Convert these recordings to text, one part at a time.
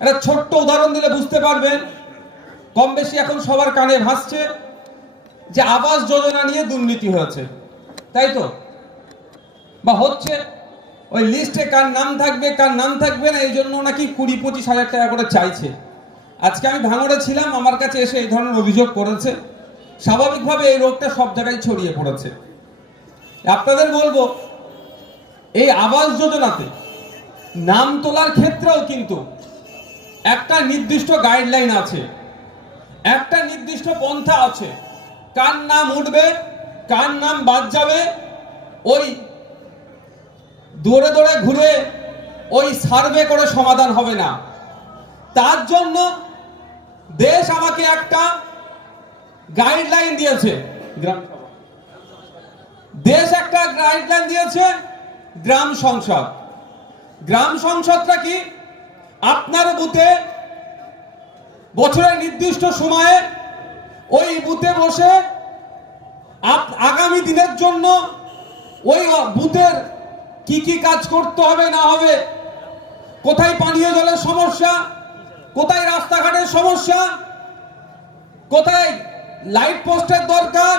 একটা ছোট্ট উদাহরণ দিলে বুঝতে পারবেন। কম বেশি এখন সবার কানে ভাসছে যে আবাস যোজনা নিয়ে দুর্নীতি হয়েছে। তাই তো? বা হচ্ছে, ওই লিস্টে কার নাম থাকবে, কার নাম থাকবে না, এই জন্য নাকি কুড়ি পঁচিশ হাজার টাকা করে চাইছে। আজকে আমি ভাঙড়ে ছিলাম, আমার কাছে এসে এই ধরনের অভিযোগ করেছে। স্বাভাবিকভাবে এই রোগটা সব জায়গায় ছড়িয়ে পড়েছে। আপনাদের বলব, এই আবাস যোজনাতে নাম তোলার ক্ষেত্রেও কিন্তু একটা নির্দিষ্ট গাইডলাইন আছে। একটা নির্দিষ্ট পন্থা আছে। কার নাম উঠবে, কার নাম বাদ যাবে, ওই দৌড়ে দৌড়ে ঘুরে ওই সার্ভে করে সমাধান হবে না। তার জন্য দেশ আমাকে একটা গাইডলাইন দিয়েছে। দেশ একটা গাইডলাইন দিয়েছে, গ্রাম সংসদ। গ্রাম সংসদটা কি? আপনার বুথে বছরের নির্দিষ্ট সময়ে ওই বুথে বসে আগামী দিনের জন্য ওই বুথের কি কি কাজ করতে হবে, না হবে, কোথায় পানীয় জলের সমস্যা, কোথায় রাস্তাঘাটের সমস্যা, কোথায় লাইট পোস্টের দরকার,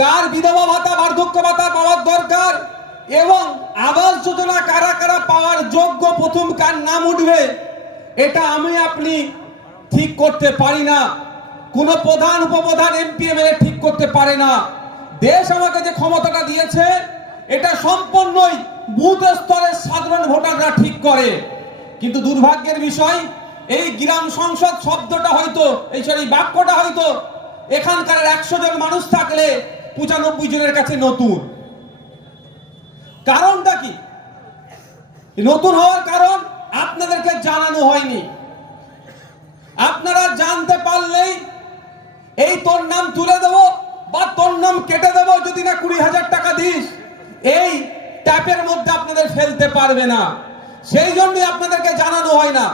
কার বিধবা ভাতা, বার্ধক্য ভাতা পাওয়ার দরকার এবং আবাস যোজনা কারা কারা পাওয়ার যোগ্য প্রথম কার নাম উঠবে, এটা আমি আপনি ঠিক করতে পারি না। কোনো প্রধান উপপ্রধান এমপি এমএলএ ঠিক করতে পারে না। দেশ আমাকে যে ক্ষমতাটা দিয়েছে, এটা সম্পূর্ণই বুথ স্তরের সাধারণ ভোটাররা ঠিক করে। কিন্তু দুর্ভাগ্যের বিষয়, এই গ্রাম সংসদ শব্দটা হয়তো, এই সরি, বাক্যটা হয়তো এখানকার একশো জন মানুষ থাকলে পঁচানব্বই জনের কাছে নতুন। কারণটা কি? নতুন হওয়ার কারণ আপনাদেরকে জানানো হয়নি। আপনারা জানতে পারলেই এই তোর নাম তুলে দেব বা তোর নাম কেটে দেব যদি না কুড়ি হাজার টাকা দিস। এই ট্যাপের মধ্যে আপনাদের ফেলতে পারবে না। সেই জন্যই আপনাদেরকে জানানো হয় না।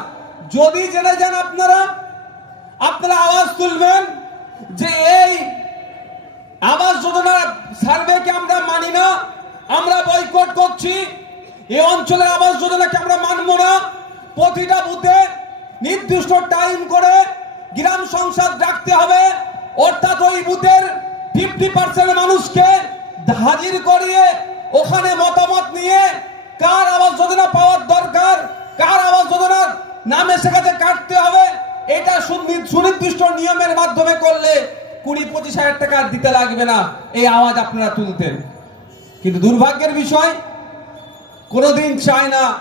যদি জেনে যান আপনারা আপনারা আওয়াজ তুলবেন যে এই আবাস যোজনার সার্ভেকে আমরা মানি না। আমরা বয়কট করছি। এই অঞ্চলের আবাস যোজনাকে আমরা মানব না। প্রতিটা বুথে নির্দিষ্ট টাইম করে গ্রাম সংসদ ডাকতে হবে। অর্থাৎ ওই বুথের ফিফটি পার্সেন্ট মানুষকে হাজির করিয়ে ওখানে মতামত নিয়ে কার আবাস যোজনা পাওয়ার দরকার, কার আবাস যোজনার নামে সেখানে কাটতে হবে, এটা সুনি- সুনির্দিষ্ট নিয়মের মাধ্যমে করলে কুড়ি পঁচিশ হাজার টাকা দিতে লাগবে না। এই আওয়াজ আপনারা তুলতেন। কিন্তু দুর্ভাগ্যের বিষয়, কোনোদিন চায় না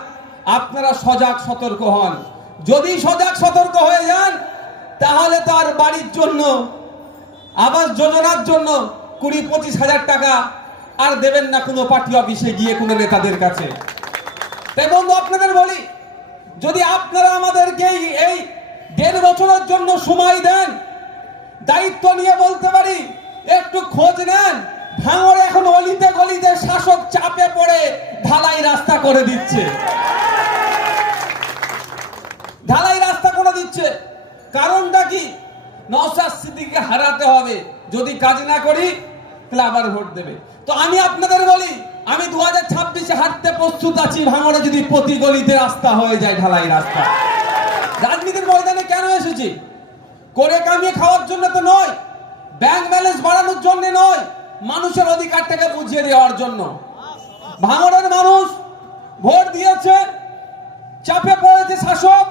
আপনারা সজাগ সতর্ক হন। যদি সজাগ সতর্ক হয়ে যান, তাহলে তার বাড়ির জন্য, আবাস যোজনার জন্য কুড়ি পঁচিশ হাজার টাকা আর দেবেন না কোনো পার্টি অফিসে গিয়ে কোনো নেতাদের কাছে। তাই বন্ধু, আপনাদের বলি, যদি আপনারা আমাদেরকে এই- দেড় বছরের জন্য সময় দেন, দায়িত্ব নিয়ে বলতে পারি, একটু খোঁজ নেন। ভাঙড়ে এখন অলিতে গলিতে শাসক চাপে পড়ে, ঢালাই রাস্তা করে দিচ্ছে। ঢালাই রাস্তা করে দিচ্ছে। কারণটা কি? নওশাদ সিদ্দিককে হারাতে হবে। যদি কাজ না করি তাহলে আবার ভোট দেবে। তো আমি আপনাদের বলি, আমি দু হাজার ছাব্বিশে হাঁটতে প্রস্তুত আছি, ভাঙড়ে যদি প্রতি গলিতে রাস্তা হয়ে যায়, ঢালাই রাস্তা। রাজনীতির ময়দানে কেন এসেছি? করে কামিয়ে খাওয়ার জন্য তো নয়, ব্যাংক ব্যালেন্স বাড়ানোর জন্য নয়। মানুষের অধিকারটাকে বুঝিয়ে দেওয়ার জন্য। ভাঙড়ের মানুষ ভোট দিয়েছে, চাপে পড়েছে শাসক,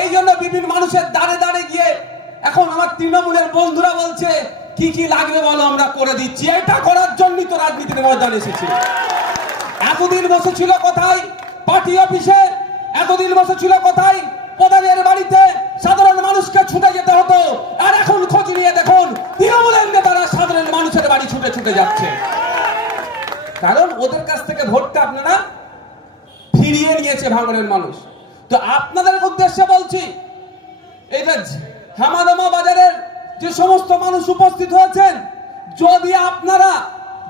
এই জন্য বিভিন্ন মানুষের দাঁড়ে দাঁড়ে গিয়ে এখন আমার তৃণমূলের বন্ধুরা বলছে, কি কি লাগবে বলো, আমরা করে দিচ্ছি। এটা করার জন্যই তো রাজনীতির ময়দান এসেছি। এতদিন বসেছিল কোথায়? পার্টি অফিসে। এতদিন বসেছিল কোথায়? প্রধানের বাড়িতে সাধারণ মানুষকে ছুটে যেতে হতো। আর এখন খোঁজ নিয়ে দেখুন, তৃণমূলের নেতারা সাধারণ মানুষের বাড়ি ছুটে ছুটে যাচ্ছে। কারণ ওদের কাছ থেকে ভোটটা আপনারা ফিরিয়ে নিয়েছে ভাঙড়ের মানুষ। তো আপনাদের উদ্দেশ্যে বলছি এটা হামাদামা বাজারের যে সমস্ত মানুষ উপস্থিত হয়েছেন, যদি আপনারা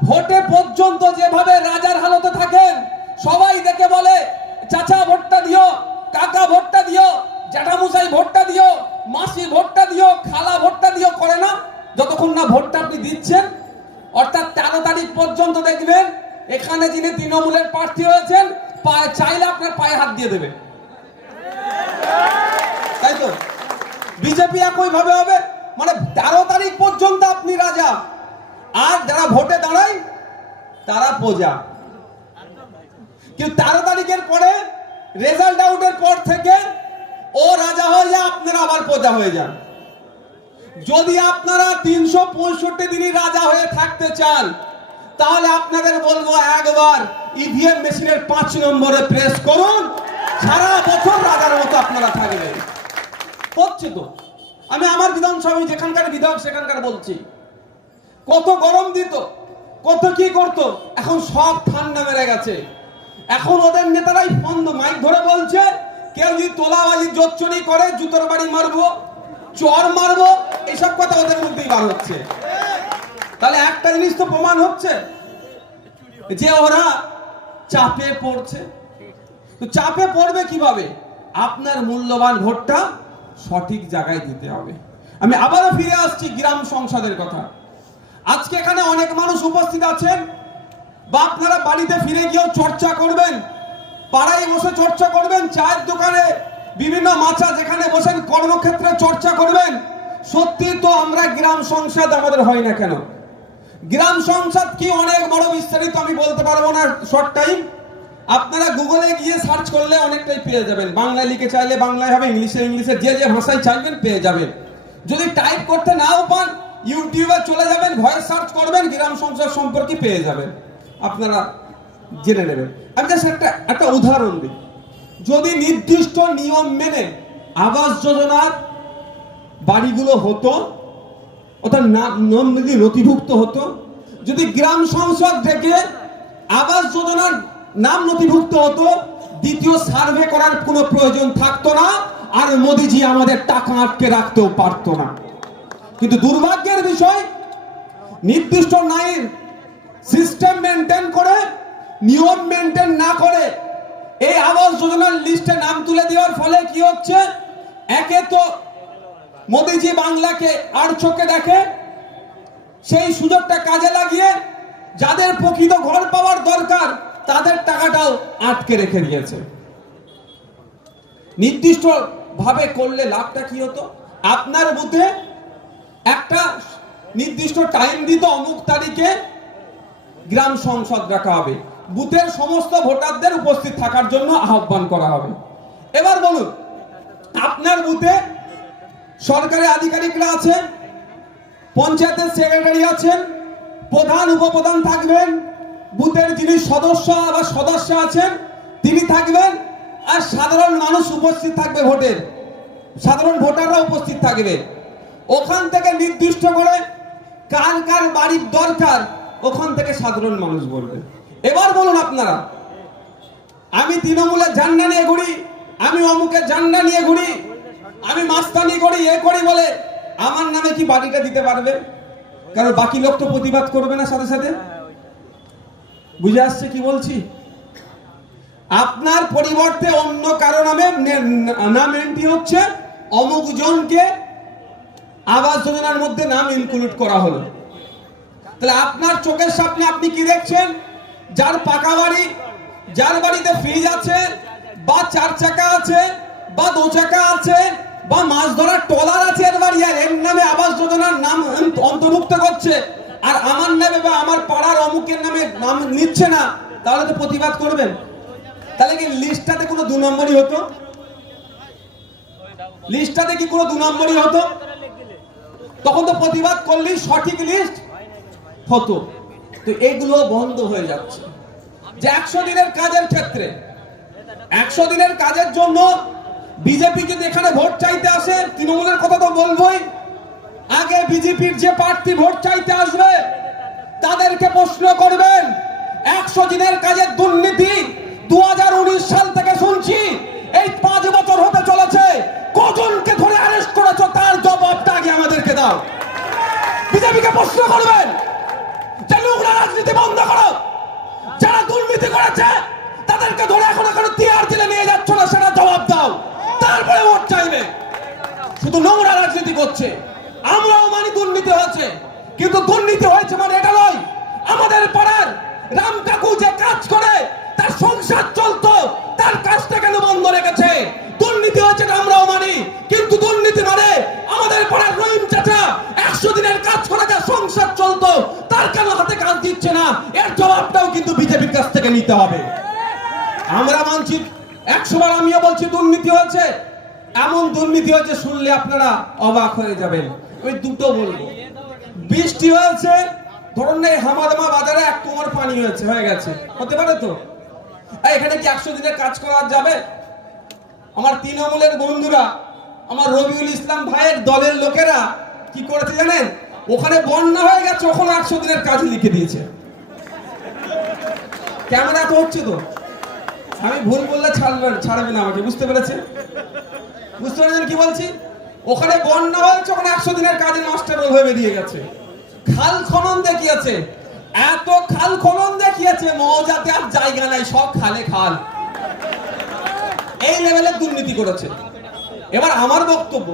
ভোটে পর্যন্ত যেভাবে রাজার হালতে থাকেন, সবাই দেখে বলে, চাচা, ভোটটা দিও। কাকা ভোটটা দিও, জ্যাঠামশাই ভোটটা দিও, মাসি ভোটটা দিও, খালা ভোটটা দিও, করে না যতক্ষণ না ভোটটা আপনি দিচ্ছেন, অর্থাৎ তেরো তারিখ পর্যন্ত দেখবেন, এখানে যিনি তৃণমূলের প্রার্থী হয়েছেন, পায়ে চাইলে আপনার পায়ে হাত দিয়ে দেবে তাই তো? বিজেপি একই ভাবে হবে। মানে তেরো তারিখ পর্যন্ত আপনি রাজা। আর যারা ভোটে দাঁড়ায়, তারা প্রজা। কিন্তু তেরো তারিখের পরে রেজাল্ট আউটের পর থেকে ও রাজা হয়ে যায়, আপনারা আবার প্রজা হয়ে যান। যদি আপনারা তিনশো পঁয়ষট্টি দিনই রাজা হয়ে থাকতে চান, তাহলে আপনাদের বলব একবার ইভিএম মেশিনের পাঁচ নম্বরে প্রেস করুন, সারা বছর রাজার মতো আপনারা থাকবেন। হচ্ছে তো। আমি আমার বিধানসভা যেখানকার বিধায়ক, সেখানকার বলছি। কত গরম দিত, কত কি করতো, এখন সব ঠান্ডা মেরে গেছে। এখন ওদের নেতারাই ফোন মাইক ধরে বলছে, কেউ যদি তোলাবাজি জোচ্চুরি করে, জুতোর বাড়ি মারবো, চর মারবো, এসব কথা ওদের মধ্যেই বার হচ্ছে। তাহলে একটা জিনিস তো প্রমাণ হচ্ছে, যে ওরা চাপে পড়ছে। তো চাপে পড়বে কীভাবে? আপনার মূল্যবান ভোটটা সঠিক জায়গায় দিতে হবে। আমি আবারও ফিরে আসছি গ্রাম সংসদের কথা। আজকে এখানে অনেক মানুষ উপস্থিত আছেন বা আপনারা বাড়িতে ফিরে গিয়েও চর্চা করবেন। পাড়ায় বসে চর্চা করবেন, চায়ের দোকানে বিভিন্ন মাচা যেখানে বসেন কর্মক্ষেত্রে চর্চা করবেন। সত্যি তো আমরা গ্রাম সংসদ আমাদের হয় না কেন? গ্রাম সংসদ কি অনেক বড় বিস্তারিত আমি বলতে পারব না শর্ট টাইম আপনারা গুগলে গিয়ে সার্চ করলে অনেকটাই পেয়ে যাবেন। বাংলায় লিখে চাইলে বাংলায় হবে, ইংলিশে ইংলিশে যে যে ভাষায় চাইবেন পেয়ে যাবেন। যদি টাইপ করতে নাও পান ইউটিউবে চলে যাবেন ভয়েস সার্চ করবেন, গ্রাম সংসদ সম্পর্কে পেয়ে যাবেন। আপনারা জেনে নেবেন। আমি জাস্ট একটা একটা উদাহরণ দিই। যদি নির্দিষ্ট নিয়ম মেনে আবাস যোজনার বাড়িগুলো হতো, অর্থাৎ নাম যদি নথিভুক্ত হতো, যদি গ্রাম সংসদ থেকে আবাস যোজনার নাম নথিভুক্ত হতো, দ্বিতীয় সার্ভে করার কোনো প্রয়োজন থাকতো না, আর মোদিজি আমাদের টাকা আটকে রাখতেও পারতো না। কিন্তু দুর্ভাগ্যের বিষয়, নির্দিষ্ট নাইন সিস্টেম মেনটেন করে, নিয়ম মেনটেন না করে, এই আবাস যোজনার লিস্টে নাম তুলে দেওয়ার ফলে কি হচ্ছে? একে তো মোদিজি বাংলাকে আর চোখে দেখে, সেই সুযোগটা কাজে লাগিয়ে যাদের প্রকৃত ঘর পাওয়ার দরকার, তাদের টাকাটাও আটকে রেখে দিয়েছে। নির্দিষ্ট ভাবে করলে লাভটা কি হতো? আপনার বুথে একটা নির্দিষ্ট টাইম দিত অমুক তারিখে গ্রাম সংসদ রাখা হবে। বুথের সমস্ত ভোটারদের উপস্থিত থাকার জন্য আহ্বান করা হবে। এবার বলুন, আপনার বুথে সরকারি আধিকারিকরা আছেন, পঞ্চায়েতের সেক্রেটারি আছেন, প্রধান উপপ্রধান থাকবেন, বুথের যিনি সদস্য বা সদস্য আছেন, তিনি থাকবেন, আর সাধারণ মানুষ উপস্থিত থাকবে ভোটের। সাধারণ ভোটাররা উপস্থিত থাকবে। ওখান থেকে নির্দিষ্ট করে কার কার বাড়ির দরকার ওখান থেকে সাধারণ মানুষ বলবে। এবার বলুন আপনারা, আমি তৃণমূলের ঝান্ডা নিয়ে ঘুরি, আমি অমুকের ঝান্ডা নিয়ে ঘুরি, আমি মাস্তানি করি, এ করি বলে আমার নামে কি বাড়িটা দিতে পারবে? কারণ বাকি লোক তো প্রতিবাদ করবে না সাথে সাথে। বুঝে আসছে কি বলছি? আপনার পরিবর্তে অন্য কারও নামে নাম এন্ট্রি হচ্ছে অমুক জনকে আবাস যোজনার মধ্যে নাম ইনক্লুড করা হলো। তাহলে আপনার চোখের সামনে আপনি কি দেখছেন? যার পাকা বাড়ি, যার বাড়িতে ফ্রিজ আছে, বা চার চাকা আছে, বা দু চাকা আছে, বা মাছ ধরার ট্রলার আছে এর বাড়ি, আর এর নামে আবাস যোজনার নাম অন্ত- অন্তর্ভুক্ত করছে, আর আমার নামে বা আমার পাড়ার অমুকের নামে নাম নিচ্ছে না, তাহলে তো প্রতিবাদ করবেন। তাহলে কি লিস্টটাতে কোনো দু নম্বরই হতো? লিস্টটাতে কি কোনো দু নম্বরই হতো? তখন তো প্রতিবাদ করলেই সঠিক লিস্ট হতো তো এগুলো বন্ধ হয়ে যাচ্ছে। যে একশো দিনের কাজের ক্ষেত্রে, একশো দিনের কাজের জন্য বিজেপি যদি এখানে ভোট চাইতে আসে, তৃণমূলের কথা তো বলবোই, আগে বিজেপির যে প্রার্থী ভোট চাইতে আসবে, তাদেরকে প্রশ্ন করবেন, একশো দিনের কাজের দুর্নীতি দু হাজার উনিশ সাল থেকে শুনছি, এই পাঁচ বছর হতে চলেছে, কজনকে ধরে অ্যারেস্ট করেছ, তার জবাবটা আগে আমাদেরকে দাও। বিজেপিকে প্রশ্ন করবেন যে নোংরা রাজনীতি বন্ধ করো। যারা দুর্নীতি করেছে, তাদেরকে ধরে এখন এখনও তিয়ার জেলে নিয়ে যাচ্ছ না, সেটা জবাব দাও। তারপরে ভোট চাইবে। শুধু নোংরা রাজনীতি করছে। আমরাও মানি দুর্নীতি হয়েছে। কিন্তু দুর্নীতি হয়েছে মানে এটা নয়। আমাদের পাড়ার রাম কাকু যে কাজ করে, তার সংসার চলতো, তার কাজটা কেন বন্ধ রেখেছে? দুর্নীতি হয়েছে আমরাও মানি। কিন্তু দুর্নীতি মানে নিতে হবে। আমরা মানছি একশো বার আমিও বলছি দুর্নীতি হয়েছে, এমন দুর্নীতি হয়েছে শুনলে আপনারা অবাক হয়ে যাবেন। ওই দুটো বলব। বৃষ্টি হয়েছে, ধরুন এই হামাদামা বাজারে এক কোমর পানি হয়েছে, হয়ে গেছে। হতে পারে তো? এখানে কি একশো দিনের কাজ করা যাবে? আমার তৃণমূলের বন্ধুরা, আমার রবিউল ইসলাম ভাইয়ের দলের লোকেরা কি করেছে জানেন? ওখানে বন্যা হয়ে গেছে, ওখানে একশো দিনের কাজ লিখে দিয়েছে। ক্যামেরা তো হচ্ছে তো। আমি ভুল বললে ছাড়বেন ছাড়বে না আমাকে, বুঝতে পেরেছেন বুঝতে পেরেছেন কি বলছি? ওখানে বন্যা হয়েছে ওখানে একশো দিনের কাজে মাস্টার রোল হয়ে বেরিয়ে গেছে। খাল খনন দেখিয়েছে। এত খাল খনন দেখিয়েছে মজাতে আর জায়গা নাই, সব খালে খাল। এই লেভেলের দুর্নীতি করেছে। এবার আমার বক্তব্য,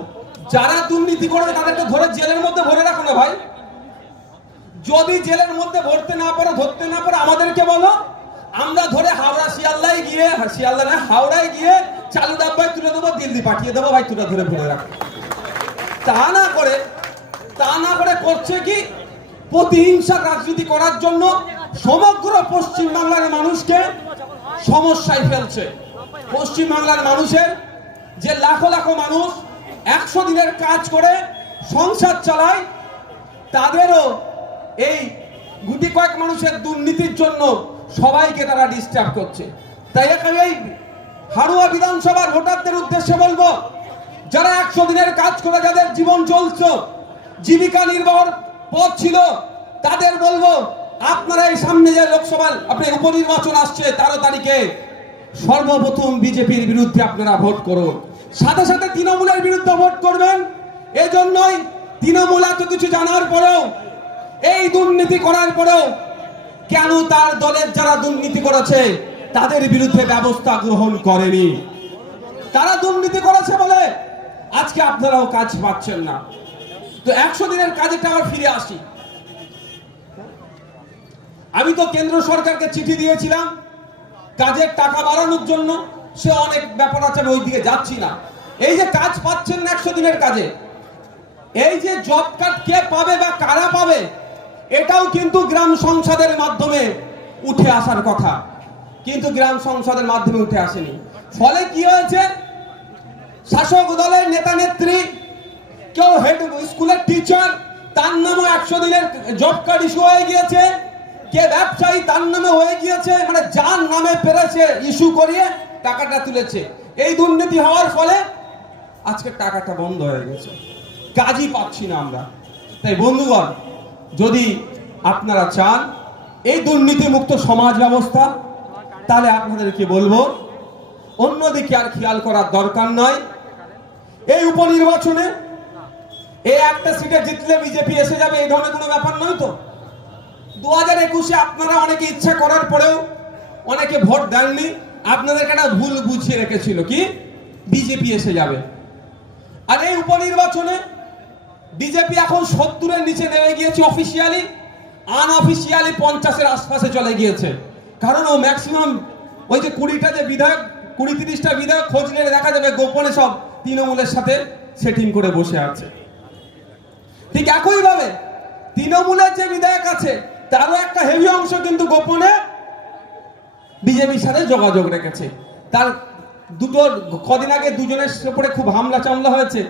যারা দুর্নীতি করবে তাদেরকে ধরে জেলের মধ্যে ভরে রাখো না ভাই। যদি জেলের মধ্যে ভরতে না পারো, ধরতে না পারো, আমাদেরকে বলো। আমরা ধরে হাওড়া শিয়ালদায় গিয়ে, শিয়ালদা না, হাওড়ায় গিয়ে চালু ডাব্বায় তুলে দেবো, দিল্লি পাঠিয়ে দেবো ভাই, তুলে ধরে ভরে রাখো। তা না করে, তা না করে করছে কি? প্রতিহিংসা রাজনীতি করার জন্য সমগ্র পশ্চিম বাংলার মানুষকে সমস্যায় ফেলছে। পশ্চিম বাংলার মানুষের যে লাখো লাখো মানুষ একশো দিনের কাজ করে সংসার চালায়, তাদেরও এই গুটি কয়েক মানুষের দুর্নীতির জন্য সবাইকে তারা ডিস্টার্ব করছে। তাই এখানে এই হাড়ুয়া বিধানসভার ভোটারদের উদ্দেশ্যে বলব, যারা একশো দিনের কাজ করে যাদের জীবন চলছে, জীবিকা নির্ভর পথ ছিল, তাদের বলব, আপনারা এই সামনে যে লোকসভা, আপনি উপনির্বাচন আসছে তেরো তারিখে, সর্বপ্রথম বিজেপির বিরুদ্ধে আপনারা ভোট করুন। সাথে সাথে তৃণমূলের বিরুদ্ধে ভোট করবেন। এই জন্যই তৃণমূল এত কিছু জানার পরেও, এই দুর্নীতি করার পরেও কেন তার দলের যারা দুর্নীতি করেছে, তাদের বিরুদ্ধে ব্যবস্থা গ্রহণ করেনি? তারা দুর্নীতি করেছে বলে আজকে আপনারাও কাজ পাচ্ছেন না। তো একশো দিনের কাজেটা আবার ফিরে আসি। আমি তো কেন্দ্র সরকারকে চিঠি দিয়েছিলাম, কাজের টাকা বাড়ানোর জন্য। সে অনেক ব্যাপার আছে ওই দিকে যাচ্ছি না। এই যে কাজ পাচ্ছেন না একশো দিনের কাজে, এই যে জব কার্ড কে পাবে বা কারা পাবে এটাও কিন্তু গ্রাম সংসদের মাধ্যমে উঠে আসার কথা। কিন্তু গ্রাম সংসদের মাধ্যমে উঠে আসেনি। ফলে কি হয়েছে? শাসক দলের নেতা নেত্রী, কেউ হেড স্কুলের টিচার তার নামও একশো দিনের জব কার্ড ইস্যু হয়ে গিয়েছে। কে ব্যবসায়ী, তার নামে হয়ে গিয়েছে। মানে যার নামে পেরেছে ইস্যু করিয়ে টাকাটা তুলেছে। এই দুর্নীতি হওয়ার ফলে আজকে টাকাটা বন্ধ হয়ে গেছে। কাজই পাচ্ছি না আমরা। তাই বন্ধুগণ যদি আপনারা চান এই দুর্নীতি মুক্ত সমাজ ব্যবস্থা, তাহলে আপনাদেরকে বলব, অন্যদিকে আর খেয়াল করার দরকার নয় এই উপনির্বাচনে এই একটা সিটে জিতলে বিজেপি এসে যাবে, এই ধরনের কোনো ব্যাপার নয় তো? দু হাজার একুশে আপনারা অনেকে ইচ্ছা করার পরেও অনেকে ভোট দেননি, আপনাদেরকে একটা ভুল বুঝিয়ে রেখেছিল কি? বিজেপি এসে যাবে। আর এই উপনির্বাচনে বিজেপি এখন সত্তরের নিচে নেমে গিয়েছে অফিসিয়ালি আনঅফিসিয়ালি পঞ্চাশের আশপাশে চলে গিয়েছে। কারণ ও ম্যাক্সিমাম ওই যে কুড়িটা যে বিধায়ক, কুড়ি তিরিশটা বিধায়ক খোঁজ নিয়ে দেখা যাবে গোপনে সব তৃণমূলের সাথে সেটিং করে বসে আছে। ঠিক একইভাবে তৃণমূলের যে বিধায়ক আছে, তারও একটা হেভি অংশ কিন্তু গোপনে বিজেপির সাথে যোগাযোগ রেখেছে। তার দুটো, কদিন আগে দুজনের উপরে খুব হামলা চামলা হয়েছে।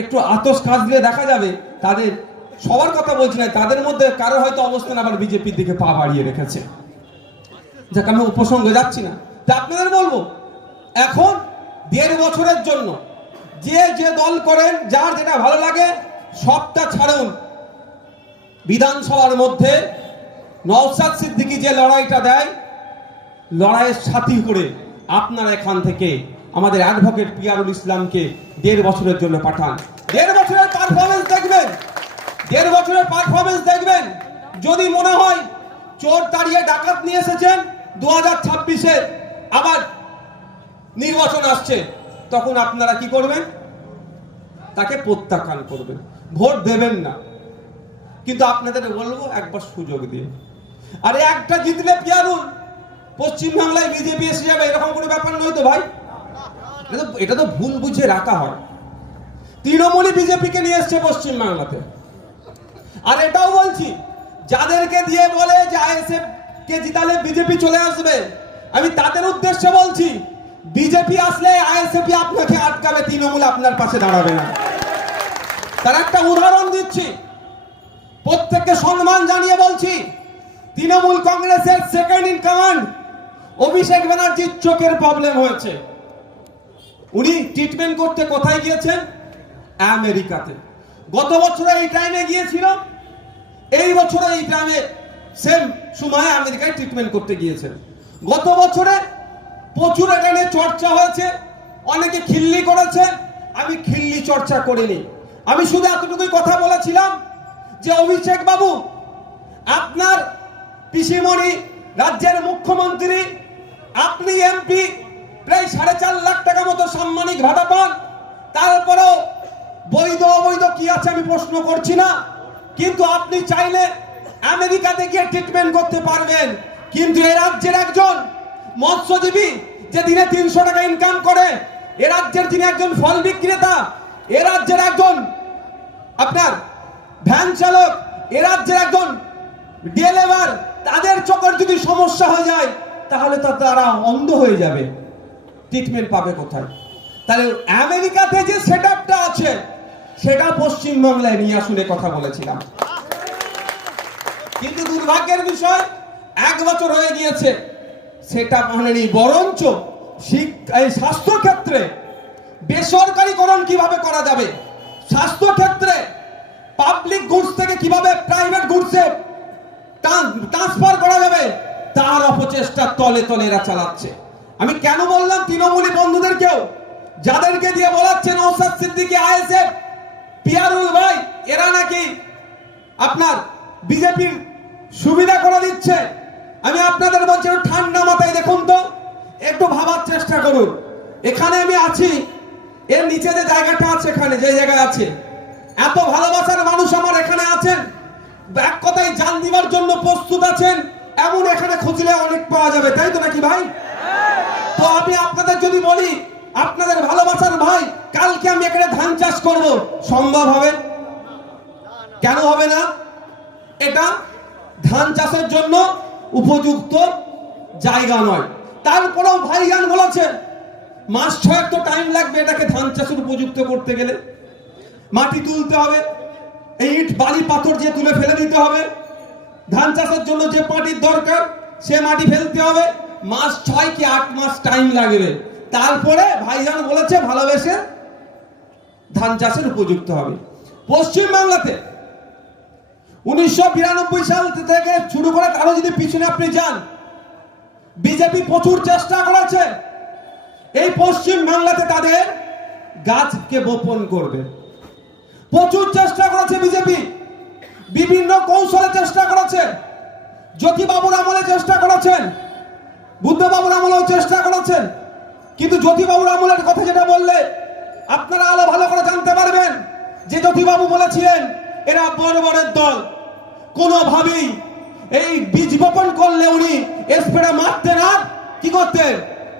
একটু আতস কাজ দিলে দেখা যাবে, তাদের সবার কথা বলছি না, তাদের মধ্যে কারও হয়তো অবস্থান আবার বিজেপির দিকে পা বাড়িয়ে রেখেছে। যাকে, আমি উপসঙ্গে যাচ্ছি না। তা আপনাদের বলব, এখন দেড় বছরের জন্য যে যে দল করেন, যার যেটা ভালো লাগে, সবটা ছাড়ুন। বিধানসভার মধ্যে নওসাদ সিদ্দিকি যে লড়াইটা দেয়, লড়াইয়ের সাথী করে আপনারা এখান থেকে আমাদের অ্যাডভোকেট পিয়ারুল ইসলামকে দেড় বছরের জন্য পাঠান। দেড় বছরের পারফরমেন্স দেখবেন। দেড় বছরের পারফরমেন্স দেখবেন। যদি মনে হয় চোর তাড়িয়ে ডাকাত নিয়ে এসেছেন দু হাজার ছাব্বিশে, আবার নির্বাচন আসছে, তখন আপনারা কি করবেন? তাকে প্রত্যাখ্যান করবেন। ভোট দেবেন না। কিন্তু আপনাদের বলব একবার সুযোগ দিয়ে আরে একটা জিতলে পিয়ারুল পশ্চিম বাংলায় বিজেপি এসে যাবে, এরকম কোনো ব্যাপার নয় তো ভাই। এটা তো- ভুল বুঝে রাখা হয়। তৃণমূলই বিজেপিকে নিয়ে এসছে পশ্চিম বাংলাতে আর এটাও বলছি, যাদেরকে দিয়ে বলে যে আইএসএফ কে জিতালে বিজেপি চলে আসবে, আমি তাদের উদ্দেশ্যে বলছি, বিজেপি আসলে আইএসএপি আপনাকে আটকাবে, তৃণমূল আপনার পাশে দাঁড়াবে না। তার একটা উদাহরণ দিচ্ছি, প্রত্যেককে সম্মান জানিয়ে বলছি, তৃণমূল কংগ্রেসের সেকেন্ড ইন কমান্ড অভিষেক ব্যানার্জির চোখের প্রবলেম হয়েছে। উনি ট্রিটমেন্ট করতে কোথায় গিয়েছেন? আমেরিকাতে। গত বছরে এই টাইমে গিয়েছিল। এই বছরে এই টাইমে সেম সময়ে আমেরিকায় ট্রিটমেন্ট করতে গিয়েছেন। গত বছরে প্রচুর এখানে চর্চা হয়েছে। অনেকে খিল্লি করেছে। আমি খিল্লি চর্চা করিনি। আমি শুধু এতটুকুই কথা বলেছিলাম যে অভিষেক বাবু, আপনার পিসিমণি, রাজ্যের মুখ্যমন্ত্রী, আপনি এমপি প্রায় সাড়ে চার লাখ টাকা মতো সাম্মানিক ভাতা পান। তারপরেও বৈধ, অবৈধ কি আছে আমি প্রশ্ন করছি না। কিন্তু আপনি চাইলে আমেরিকাতে গিয়ে ট্রিটমেন্ট করতে পারবেন। কিন্তু এ রাজ্যের একজন মৎস্যজীবী যে দিনে তিনশো টাকা ইনকাম করে, এ রাজ্যের যিনি একজন ফল বিক্রেতা, এ রাজ্যের একজন আপনার ভ্যান চালক, এ রাজ্যের একজন ডেলিভার, তাদের চোখের যদি সমস্যা হয়ে যায়, তাহলে তো তারা অন্ধ হয়ে যাবে। ট্রিটমেন্ট পাবে কোথায়? তাহলে আমেরিকাতে যে সেট আছে, সেটা পশ্চিমবাংলায় নিয়ে আসলে কথা বলেছিলাম। কিন্তু দুর্ভাগ্যের বিষয়, এক বছর হয়ে গিয়েছে সেটা মানেনি বরঞ্চ এই স্বাস্থ্য ক্ষেত্রে বেসরকারীকরণ কীভাবে করা যাবে? স্বাস্থ্যক্ষেত্রে পাবলিক গুডস থেকে কীভাবে প্রাইভেট গুডসে ট্রান্সফার করা যাবে? তার অপচেষ্টা তলে তলে এরা চালাচ্ছে। আমি কেন বললাম তৃণমূলী বন্ধুদেরকেও যাদেরকে দিয়ে বলাচ্ছেন নৌসাদ সিদ্দিকী, আইএসএফ, পিয়ারুল ভাই, এরা নাকি আপনার বিজেপির সুবিধা করে দিচ্ছে? আমি আপনাদের বলছি ঠান্ডা মাথায় দেখুন তো, একটু ভাবার চেষ্টা করুন। এখানে আমি আছি, এর নিচে যে জায়গাটা আছে এখানে, যে জায়গায় আছে। এত ভালোবাসার মানুষ আমার এখানে আছেন, এক কথায় জান দিবার জন্য প্রস্তুত আছেন, এমন এখানে খুঁজলে অনেক পাওয়া যাবে, তাই তো নাকি ভাই? যদি বলি, আপনাদের ভালোবাসার ভাই, কালকে আমি এখানে ধান চাষ করব, সম্ভব হবে? কেন হবে না? এটা ধান চাষের জন্য উপযুক্ত জায়গা নয়। তারপরেও ভাইজান বলেছে, মাস ছয়েক তো টাইম লাগবে এটাকে ধান চাষের উপযুক্ত করতে গেলে। মাটি তুলতে হবে এই ইট, বালি, পাথর যে তুলে ফেলে দিতে হবে। ধান চাষের জন্য যে মাটির দরকার, সে মাটি ফেলতে হবে। মাস ছয় কি আট মাস টাইম লাগবে? তারপরে ভাইজান বলেছে ভালোবেসে ধান চাষের উপযুক্ত হবে। পশ্চিম বাংলাতে উনিশশো বিরানব্বই সাল থেকে শুরু করে কারও যদি পিছনে আপনি যান, বিজেপি প্রচুর চেষ্টা করেছে। এই পশ্চিম বাংলাতে তাদের গাছকে বপন করবে। প্রচুর চেষ্টা করেছে বিজেপি। বিভিন্ন কৌশলে চেষ্টা করেছে। জ্যোতিবাবুর আমলে চেষ্টা করেছেন। বুদ্ধবাবুর আমলেও চেষ্টা করেছেন। কিন্তু জ্যোতিবাবুর আমলের কথা যেটা বললে, আপনারা আলো ভালো করে জানতে পারবেন যে জ্যোতিবাবু বলেছিলেন, এরা বর্বরের দল। কোনোভাবেই এই বীজ বপন করলে উনি স্প্রে মারতেন আর কি করতেন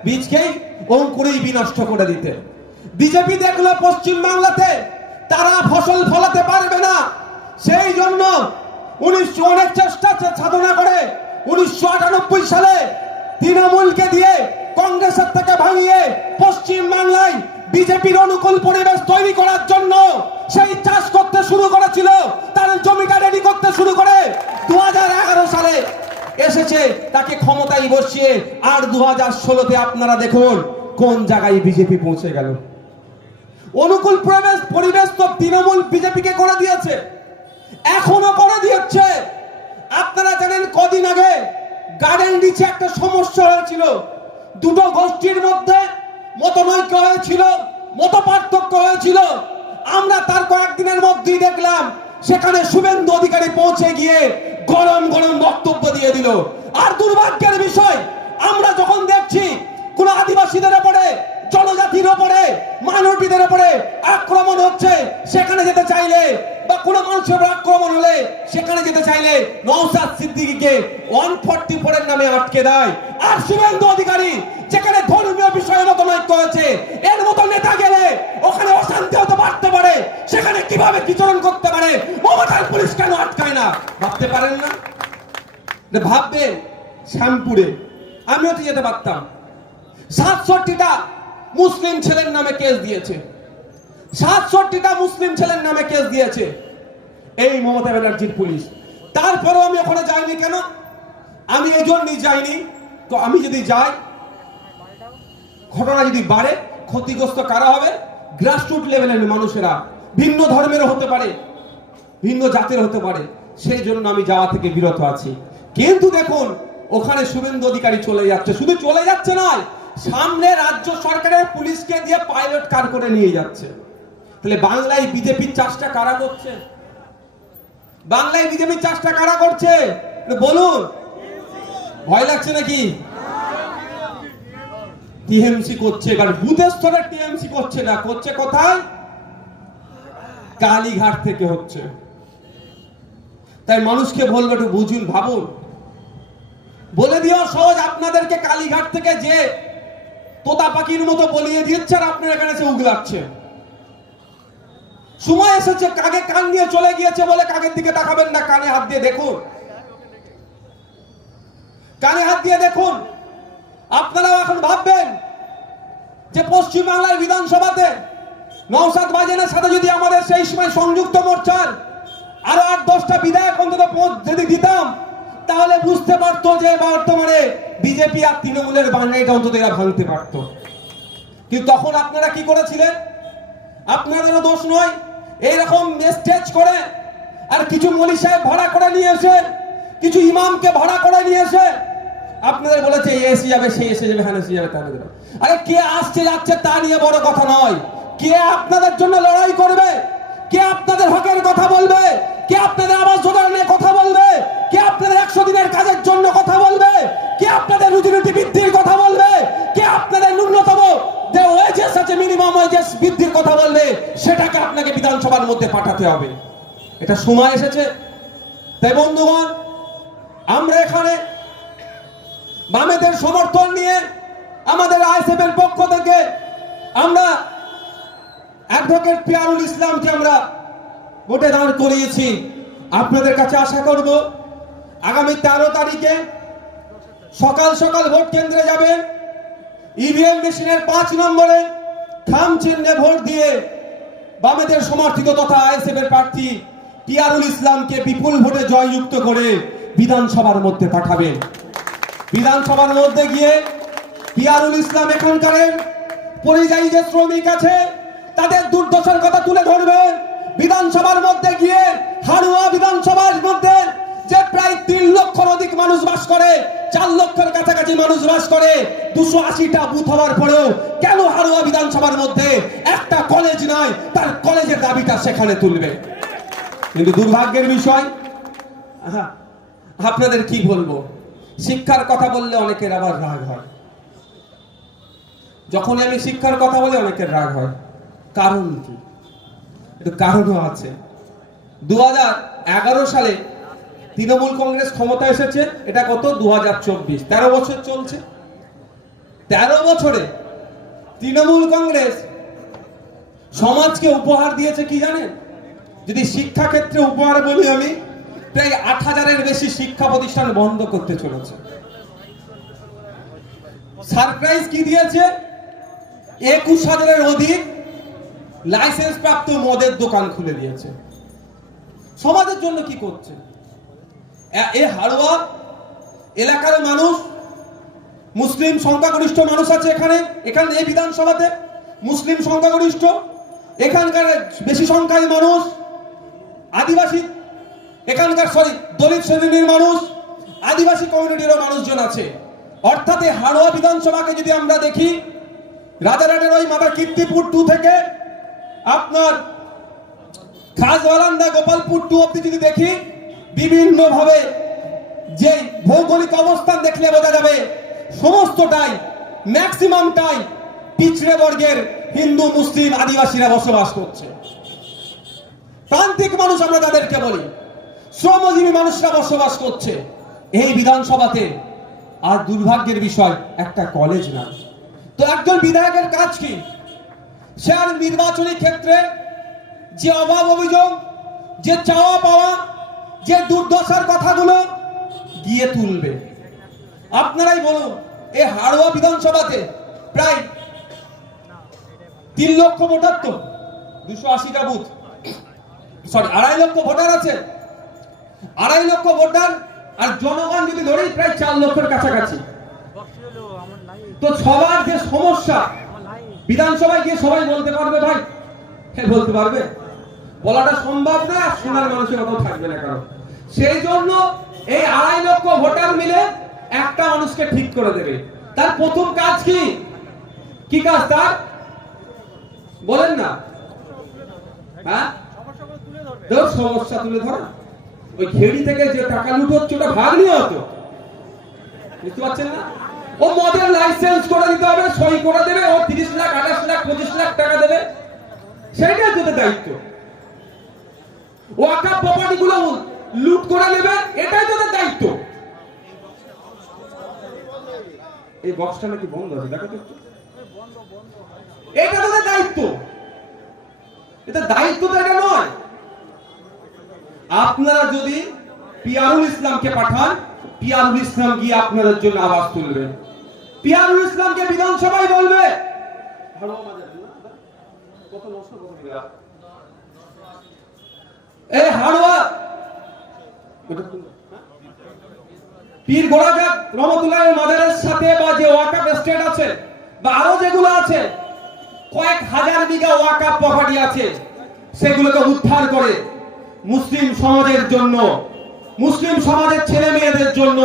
বীজকেই অঙ্কুরেই বিনষ্ট করে দিতেন বিজেপি দেখল পশ্চিম বাংলাতে, তারা ফসল ফলাতে পারবে না। সেই জন্য উনিশশো অনেক চেষ্টা সাধনা করে, উনিশশো আটানব্বই সালে তৃণমূলকে দিয়ে কংগ্রেসের থেকে ভাঙিয়ে পশ্চিম বাংলায় বিজেপির অনুকূল পরিবেশ তৈরি করার জন্য সেই চাষ করতে শুরু করেছিল, তার জমিটা রেডি করতে শুরু করে দু হাজার এগারো সালে এসেছে, তাকে ক্ষমতায় বসিয়ে আর দু হাজার ষোলোতে আপনারা দেখুন কোন জায়গায় বিজেপি পৌঁছে গেল। অনুকূল পরিবেশ পরিবেশ তো তৃণমূল বিজেপিকে করে দিয়েছে, এখনও করে দিচ্ছে আপনারা জানেন কদিন আগে গার্ডেন রিচে একটা সমস্যা হয়েছিল দুটো গোষ্ঠীর মধ্যে মতনৈক্য হয়েছিল মত পার্থক্য হয়েছিল। আমরা তার কয়েকদিনের মধ্যেই দেখলাম, সেখানে শুভেন্দু অধিকারী পৌঁছে গিয়ে গরম গরম বক্তব্য দিয়ে দিল। আর দুর্ভাগ্যের বিষয়, আমরা যখন দেখছি, কোন আদিবাসীদের উপরে জনজাতির উপরে মাইনরিটিদের উপরে আক্রমণ হচ্ছে, সেখানে যেতে চাইলে বা কোনো মানুষের উপর আক্রমণ হলে সেখানে যেতে চাইলে নওসাদ সিদ্দিকীকে ওয়ান ফোর্টি ফোরের নামে আটকে দেয়। আর শুভেন্দু অধিকারী, যেখানে ধর্মীয় বিষয়ের মতো নৈক্য হয়েছে এর মতো নেতা গেলে ওখানে অশান্তি হতে পারতে পারে, সেখানে কীভাবে বিচরণ করতে পারে, মমতার পুলিশ কেন আটকায় না? ভাবতে পারেন না? ভাববেন শ্যামপুরে। আমিও তো যেতে পারতাম। সাতষট্টিটা মুসলিম ছেলের নামে কেস দিয়েছে। সাতষট্টিটা মুসলিম ছেলের নামে কেস দিয়েছে। এই মমতা ব্যানার্জির পুলিশ। তারপরেও আমি ওখানে যাইনি কেন? আমি এই জন্যই যাইনি। তো আমি যদি যাই, ঘটনা যদি বাড়ে, ক্ষতিগ্রস্ত কারা হবে? গ্রাসরুট লেভেলের মানুষেরা। ভিন্ন ধর্মের হতে পারে, ভিন্ন জাতের হতে পারে। সেই জন্য আমি যাওয়া থেকে বিরত আছি। কিন্তু দেখুন, ওখানে শুভেন্দু অধিকারী চলে যাচ্ছে। শুধু চলে যাচ্ছে নয় সামনে রাজ্য সরকারের পুলিশকে দিয়ে পাইলট কার করে নিয়ে যাচ্ছে? তাহলে বাংলায় বিজেপির চাষটা কারা করছে? বাংলায় বিজেপির চাষটা কারা করছে? বলুন। ভয় লাগছে নাকি? টিএমসি করছে, এবার বুথের স্তরে টিএমসি করছে না, করছে কোথায়? কালীঘাট থেকে হচ্ছে। তাই মানুষকে বলব একটু বুঝুন, ভাবুন। বলে দিও সহজ আপনাদেরকে কালীঘাট থেকে যে তোতা পাখির মতো বলিয়ে দিচ্ছে আর আপনার এখানে সে উগলাচ্ছে। সময় এসেছে, কাকে কান দিয়ে চলে গিয়েছে বলে কাকের দিকে তাকাবেন না, কানে হাত দিয়ে দেখুন। কানে হাত দিয়ে দেখুন। আপনারাও এখন ভাববেন যে পশ্চিম বাংলার বিধানসভাতে নৌসাদ বাজেনের সাথে যদি আমাদের সেই সময় সংযুক্ত মোর্চার আরও আট, দশটা বিধায়ক অন্তত যদি দিতাম তাহলে বুঝতে পারতো যে বর্তমানে বিজেপি আর তৃণমূলের বাংলাটা অন্তত এরা ভাঙতে পারতো। কিন্তু তখন আপনারা কি করেছিলেন? আপনাদেরও দোষ নয়। এইরকম স্টেজ করে আর কিছু মলি সাহেব ভাড়া করে নিয়ে এসে, কিছু ইমামকে ভাড়া করে নিয়ে এসে আপনাদের বলেছে, এ এসে যাবে, সে এসে যাবে হ্যাঁ এসে যাবে তা যাবে আরে কে আসছে, যাচ্ছে তা নিয়ে বড় কথা নয়। কে আপনাদের জন্য লড়াই করবে? কে আপনাদের হকের কথা বলবে? কে আপনাদের আবাস যোজনা নিয়ে কথা বলবে? কে আপনাদের একশো দিনের কাজের জন্য কথা বলবে? কে আপনাদের রুজি রুটি বৃদ্ধির কথা বলবে? কে আপনাদের ন্যূনতম যে ওয়েজেস আছে মিনিমাম ওয়েজেস বৃদ্ধির কথা বলবে, সেটাকে আপনাকে বিধানসভার মধ্যে পাঠাতে হবে। এটা সময় এসেছে। তাই বন্ধুগণ, আমরা এখানে বামেদের সমর্থন নিয়ে আমাদের আইএসএফ এর পক্ষ থেকে আমরা অ্যাডভোকেট পিয়ারুল ইসলামকে আমরা ভোটে দাঁড় করিয়েছি। আপনাদের কাছে আশা করব, আগামী তেরো তারিখে সকাল সকাল ভোট কেন্দ্রে যাবেন ইভিএম মেশিনের পাঁচ নম্বরে থাম চিহ্নে ভোট দিয়ে বামেদের সমর্থিত তথা আইএসএফ এর প্রার্থী পিয়ারুল ইসলামকে বিপুল ভোটে জয়যুক্ত করে বিধানসভার মধ্যে পাঠাবেন বিধানসভার মধ্যে গিয়ে পিয়ারুল ইসলাম এখানকার পরিযায়ী যে শ্রমিক আছে, তাদের দুর্দশার কথা তুলে ধরবে। বিধানসভার মধ্যে গিয়ে, হাড়ুয়া বিধানসভার মধ্যে যে প্রায় তিন লক্ষর অধিক মানুষ বাস করে, চার লক্ষের কাছাকাছি মানুষ বাস করে, দুশো আশিটা বুথ হওয়ার পরেও কেন হাড়ুয়া বিধানসভার মধ্যে একটা কলেজ নয়, তার কলেজের দাবিটা সেখানে তুলবে? কিন্তু দুর্ভাগ্যের বিষয় আপনাদের কি বলব? শিক্ষার কথা বললে অনেকের আবার রাগ হয়। যখন আমি শিক্ষার কথা বলি, অনেকের রাগ হয়। কারণ কি? একটু কারণও আছে। দু হাজার এগারো সালে তৃণমূল কংগ্রেস ক্ষমতা এসেছে, এটা কত? দু হাজার চব্বিশ। তেরো বছর চলছে। তেরো বছরে তৃণমূল কংগ্রেস সমাজকে উপহার দিয়েছে কি জানেন? যদি শিক্ষা ক্ষেত্রে উপহার বলি আমি, প্রায় আট হাজারের বেশি শিক্ষা প্রতিষ্ঠান বন্ধ করতে চলেছে। সারপ্রাইজ কি দিয়েছে? একুশ হাজারের অধিক লাইসেন্স প্রাপ্ত মদের দোকান খুলে দিয়েছে। সমাজের জন্য কি করছে? এ- হাড়োয়া এলাকার মানুষ, মুসলিম সংখ্যাগরিষ্ঠ মানুষ আছে এখানে এখানে এই বিধানসভাতে, মুসলিম সংখ্যাগরিষ্ঠ, এখানকার বেশি সংখ্যায় মানুষ, আদিবাসী, এখানকার সরি দলিত শ্রেণির মানুষ, আদিবাসী কমিউনিটিরও মানুষজন আছে। অর্থাৎ হাড়োয়া বিধানসভাকে যদি আমরা দেখি, রাজারহাটের ওই মাদার কীর্তিপুর টু থেকে আপনার খাসওয়ালান্দা গোপালপুর টু অব্দি যদি দেখি বিভিন্ন ভাবে যে ভৌগোলিক অবস্থান দেখলে বোঝা যাবে, সমস্তটাই ম্যাক্সিমামটাই পিছড়ে বর্গের হিন্দু, মুসলিম আদিবাসীরা বসবাস করছে। প্রান্তিক মানুষ আমরা তাদেরকে বলি, শ্রমজীবী মানুষরা বসবাস করছে। এই বিধানসভাতে আর দুর্ভাগ্যের বিষয়, একটা কলেজ না তো একজন বিধায়কের কাজ কি? সে নির্বাচনী ক্ষেত্রে যে অভাব অভিযোগ, যে চাওয়া পাওয়া, যে দুর্দশার কথাগুলো গিয়ে তুলবে। আপনারাই বলুন, এই হাড়োয়া বিধানসভাতে প্রায় তিন লক্ষ ভোটার তো, দুশো আশিটা বুথ। সরি, আড়াই লক্ষ ভোটার আছে। আড়াই লক্ষ ভোটার আর জনগণ যদি ধরি প্রায় চার লক্ষের কাছাকাছি। তো সবার যে সমস্যা বিধানসভায় গিয়ে সবাই বলতে পারবে ভাই। হ্যাঁ বলতে পারবে। বলাটা সম্ভব না, শোনার মানুষের কথাও থাকবে না কারণ সেই জন্য এই আড়াই লক্ষ ভোটার মিলে একটা মানুষকে ঠিক করে দেবে। তার প্রথম কাজ কি? কি কাজ তার? বলেন না। হ্যাঁ? সমস্যা তুলে ধরা ওই ঘেড়ি থেকে যে টাকা লুট হচ্ছে ওটা ভাগ নিয়ে হতো। বুঝতে পারছেন না? ও মদের লাইসেন্স করে দিতে হবে, সই করে দেবে, ও তিরিশ লাখ, আঠাশ লাখ, পঁচিশ লাখ টাকা দেবে। সেটাই তোদের দায়িত্ব। ও আকা প্রপার্টি গুলো লুট করে নেবে, এটাই তোদের দায়িত্ব। এই বক্সটা নাকি বন্ধ আছে, দেখো তো। এটা তোদের দায়িত্ব। এটা দায়িত্ব তো এটা নয়। আপনারা যদি পিয়ারুল ইসলামকে পাঠান পিয়ারুল ইসলাম গিয়ে আপনাদের জন্য আওয়াজ তুলবে পিয়ারুল ইসলামকে বিধানসভায় বলবে। এই হাড়োয়া পীর গোড়াঘাট রহমতুল্লাহ মাজারের সাথে বা যে ওয়াকাপ এস্টেট আছে বা আরও যেগুলো আছে কয়েক হাজার বিঘা ওয়াকাপ প্রপার্টি আছে সেগুলোকে উদ্ধার করে মুসলিম সমাজের জন্য মুসলিম সমাজের ছেলে মেয়েদের জন্য,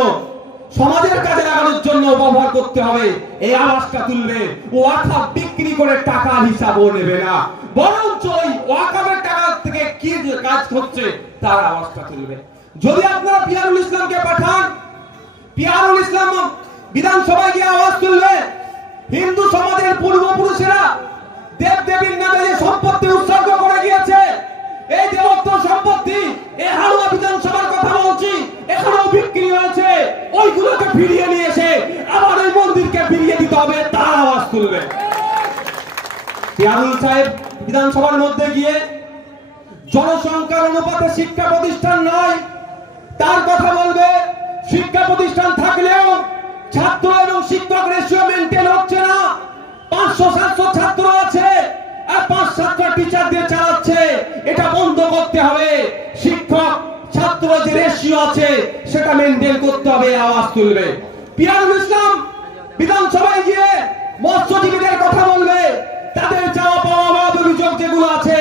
সমাজের কাজে লাগানোর জন্য ব্যবহার করতে হবে। এই আওয়াজটা তুলবে। ও ওয়াকাপ বিক্রি করে টাকার হিসাবও নেবে না। বরঞ্চ ওই ওয়াকাপের টাকা থেকে কি কাজ হচ্ছে, তার আওয়াজটা তুলবে। যদি আপনারা পিয়ারুল ইসলামকে পাঠান, পিয়ারুল ইসলাম বিধানসভায় গিয়ে আওয়াজ তুলবে, হিন্দু সমাজের পূর্বপুরুষেরা দেব দেবীর নামে যে সম্পত্তি উৎসর্গ করে গিয়েছে এই দেবত্ব সম্পত্তি এই হালুয়া বিধানসভার কথা বলছি, এখনও বিক্রি হয়েছে। ওইগুলোকে ফিরিয়ে নিয়ে এসে আবার ওই মন্দিরকে ফিরিয়ে দিতে হবে, তার আওয়াজ তুলবে। পিয়ারুল সাহেব বিধানসভার মধ্যে গিয়ে জনসংখ্যার অনুপাতে শিক্ষা প্রতিষ্ঠান নয়, তার কথা বলবে। শিক্ষা প্রতিষ্ঠান থাকলেও ছাত্র এবং শিক্ষক রেশিও মেনটেন হচ্ছে না। পাঁচশো, সাতশো ছাত্র আছে। আর পাঁচ, সাতটা টিচার দিয়ে চালাচ্ছে, এটা বন্ধ করতে হবে। শিক্ষক ছাত্র যে রেশিও আছে, সেটা মেনটেন করতে হবে, আওয়াজ তুলবে। পিয়ারুল ইসলাম বিধানসভায় গিয়ে মৎস্যজীবীদের কথা বলবে। তাদের চাওয়া পাওয়া বা অভিযোগ যেগুলো আছে,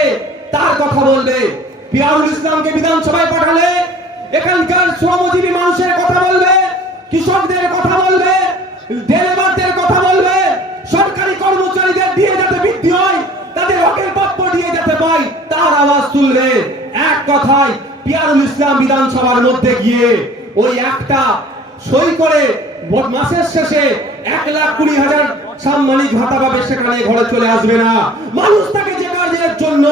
তার কথা বলবে। পিয়ারুল ইসলামকে বিধানসভায় পাঠালে এখানকার শ্রমজীবী মানুষের কথা বলবে, কৃষকদের কথা বলবে তার আওয়াজ তুলবে। এক কথায়, পিয়ারুল ইসলাম বিধানসভার মধ্যে গিয়ে ওই একটা সই করে মাসের শেষে এক লাখ কুড়ি হাজার সাম্মানিক ভাতা পাবে, সেখানে ঘরে চলে আসবে না। মানুষ তাকে যে কাজের জন্য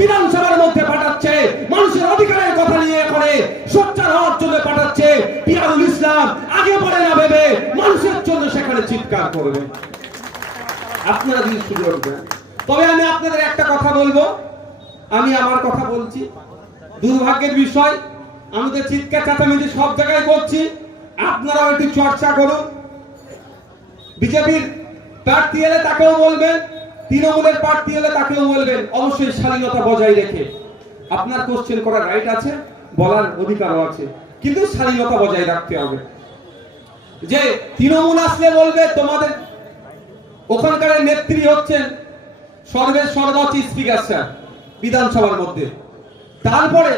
বিধানসভার মধ্যে পাঠাচ্ছে, মানুষের অধিকারের কথা নিয়ে করে, সোচ্চার হওয়ার জন্য পাঠাচ্ছে, পিয়ারুল ইসলাম আগে পরে না ভেবে মানুষের জন্য সেখানে চিৎকার করবে। আপনারা যদি সুযোগ দেন। তবে আমি আপনাদের একটা কথা বলব। আমি আমার কথা বলছি। দুর্ভাগ্যের বিষয়, আমি তো চিৎকার চাচামেচি সব জায়গায় করছি। আপনারাও একটু চর্চা করুন। বিজেপির প্রার্থী এলে তাকেও বলবেন, তৃণমূলের প্রার্থী এলে তাকেও বলবেন। অবশ্যই স্বাধীনতা বজায় রেখে। আপনার কোশ্চেন করার রাইট আছে, বলার অধিকারও আছে। কিন্তু স্বাধীনতা বজায় রাখতে হবে। যে তৃণমূল আসলে বলবে, তোমাদের ওখানকার নেত্রী হচ্ছেন সর্বের সর্বোচ্চ স্পিকার স্যার। বিধানসভার মধ্যে। তারপরে